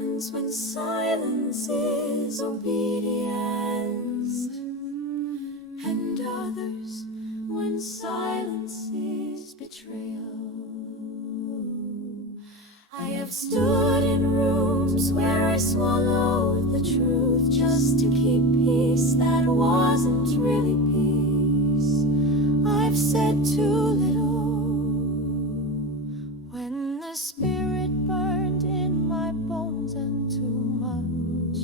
moments when silence is obedience, and others when silence is betrayal. I have stood in rooms where I swallowed the truth just to keep peace that wasn't really peace. I've said too little when the spirit burned in my bones, and too much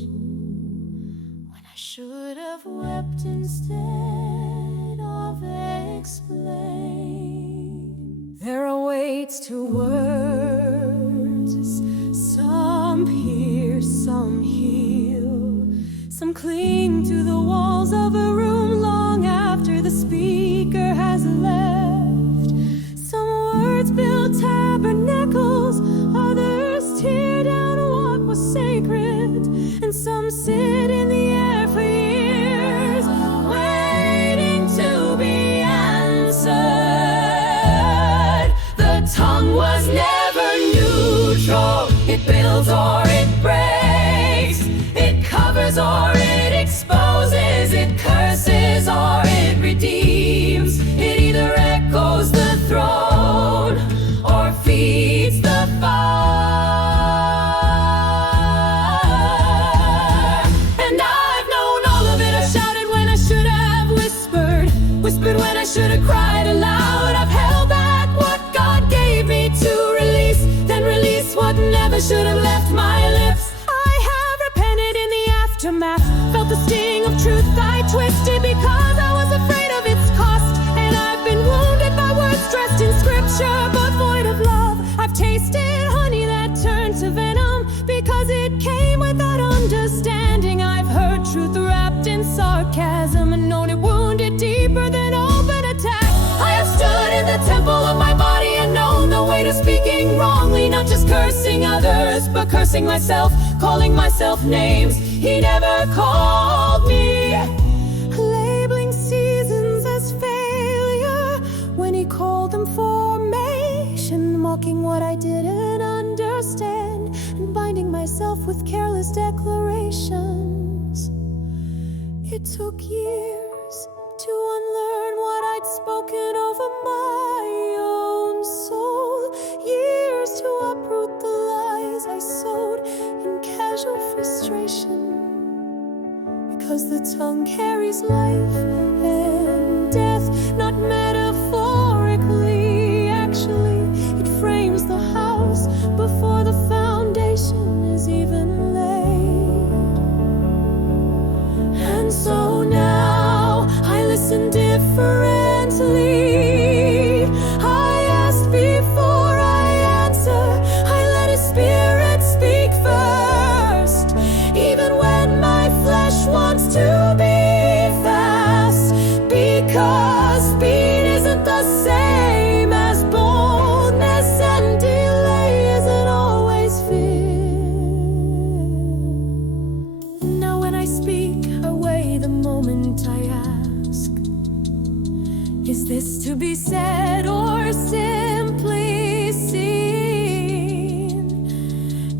when I should have wept instead of explained. There are weights to words, some pierce, some heal, some cling to the walls of a room long after the speaker has left. Some words build tabernacles, others tear down what was sacred, and some sit in the air for years, waiting to be answered. The tongue was never neutral. It builds or it breaks, it covers or it exposes, it curses or it redeems. It either echoes the throne or feeds the fire. And I've known all of it. I've shouted when I should have whispered, whispered when I should have cried aloud. I've held back what God gave me to release, then release what never should have left my lips. I have repented in the aftermath, felt the sting of truth I twisted because I was afraid of its cost. And I've been wounded by words dressed in scripture but void of love. I've tasted honey that turned to venom because it came without understanding. I've heard truth wrapped in sarcasm and known it wounded deeper than open attack. I have stood in the temple of my body and known the weight of speaking wrongly, not just cursing others, but cursing myself, calling myself names He never called me, labeling seasons as failure when He called them formation, mocking what I didn't understand, and binding myself with careless declarations. It took years to unlearn what I'd spoken over my own soul, years to uproot the lies I sowed in casual frustration, because the tongue carries life and death, not metaphorically. Actually, it frames the house before the foundation is even laid. And so now I listen differently. I ask before I answer. I let His Spirit speak first, even when my flesh wants to be fast, because speed isn't the same as boldness, and delay isn't always fear. Now when I speak, I weigh the moment. I ask, is this to be said or simply seen?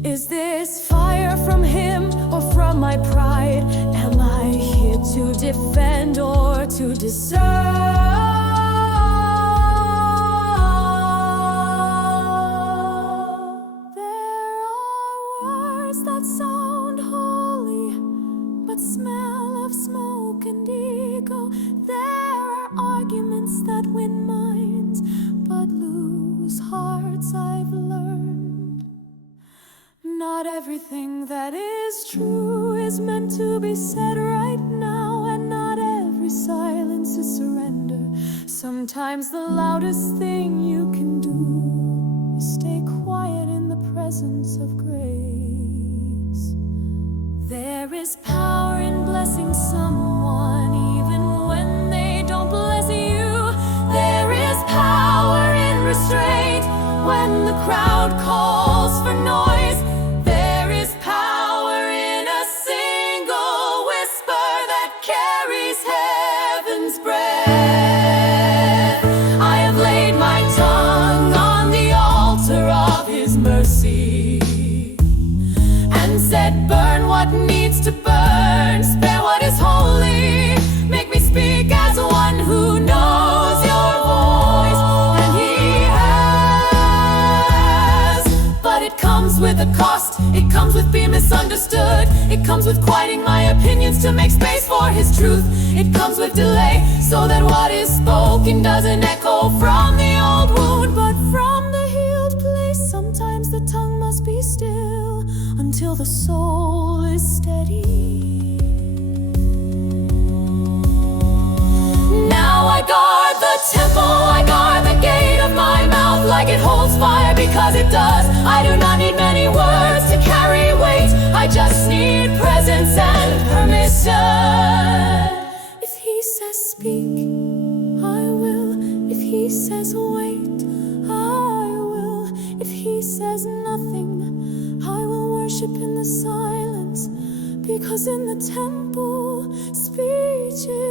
Is this fire from Him or from my pride? Am I here to defend or to discern? There are words that sound holy but smell of smoke and ego. There are arguments that win minds but lose hearts. I've learned not everything that is true is meant to be said right now, and not every silence is surrender. Sometimes the loudest thing you can do is stay quiet in the presence of grace. There is power in blessing someone even when they don't bless you. There is power in restraint when the crowd calls for noise. There is power in a single whisper that carries heaven's breath. I have laid my tongue on the altar of His mercy, and what needs to burn, spare what is holy. Make me speak as one who knows your voice, and he has. But it comes with a cost, it comes with being misunderstood. It comes with quieting my opinions to make space for his truth. It comes with delay, so that what is spoken doesn't echo from the old wound, but from the healed place. Sometimes the tongue must be still until the soul is steady. Now I guard the temple, I guard the gate of my mouth like it holds fire, because it does. I do not need many words to carry weight, I just need presence and permission. If he says speak, I will. If he says wait, I will. If he says nothing, I will worship in the silence, because in the temple speech is